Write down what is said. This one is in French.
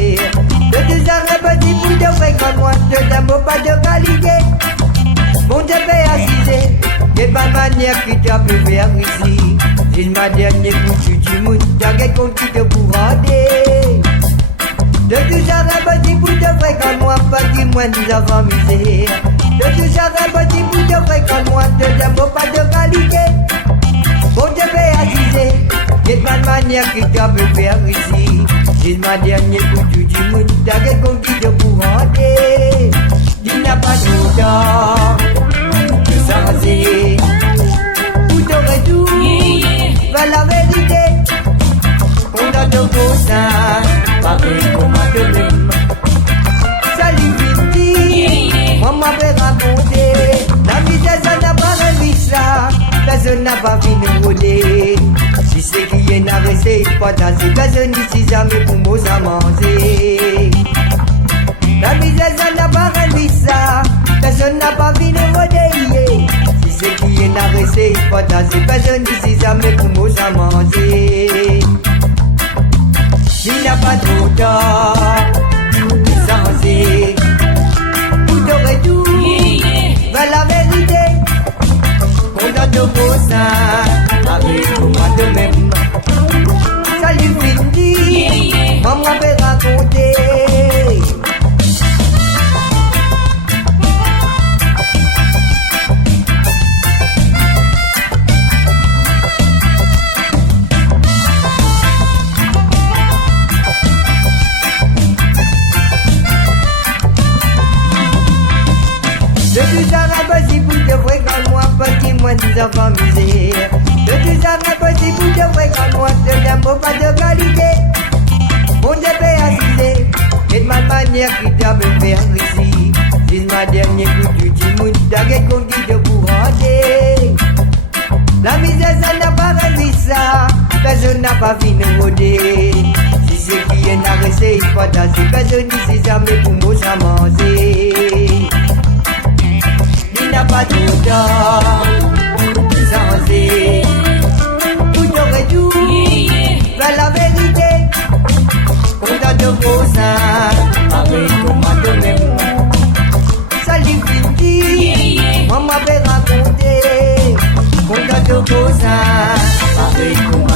misère. De deux arrêts petits bouts de vrai comme moi, de d'amour pas de qualité. Mon Dieu fait assiser, de ma manière qui t'a pu faire ici. C'est ma dernière couche du monde, t'as qu'un compte qui te pourra aider. De deux arrêts petits bouts de vrai comme moi, pas du moins nous avons misère. De deux arrêts petits bouts de vrai comme moi, de d'amour pas de qualité. Mon Dieu fait assiser, de ma manière qui t'a pu faire ici. C'est ma dernière couche du monde, t'as qu'un compte qui te pourra aider. Tu n'as pas tout temps, sans essayer. Où t'aurais tout, vers la vérité. On a de beaux seins, pareil comme à de même. Salut Viti, moi m'avait raconté. La misère ça n'a pas réussi ça, personne n'a pas fini de rouler. Si c'est qui est n'a resté pas danser, personne n'ici jamais pour moi à manger. La misère ça n'a pas réussi ça, personne n'a pas fini de rouler. Si c'est qui est n'a resté pas danser, personne n'ici jamais pour moi à manger. Il n'a pas trop tard, censé. Tout aurait tout, vers la vérité. On a de beaux seins, avec moi de même. Salut Windy, maman m'avait raconté. De deux arabes si vous de vrai quand moi, petit moins nous avons misère. De deux arabes si vous de vrai quand moi, de l'amour pas de qualité. Mon Dieu fait assiser, et de ma manière qui t'a pu faire ici. C'est ma dernière couche du monde, t'as qu'un compte qui te pourra aider. La misère ça n'a pas réussi ça, personne n'a pas fini de rôder. Si c'est qui est n'a resté, il faut danser, personne n'ici jamais pour moi à manger. Il n'a pas tout temps, censé. Où t'aurais tout, vers la vérité. On a de beaux seins, avec moi de même. Salut Vindy, moi m'avait raconté. On a de beaux seins, avec moi.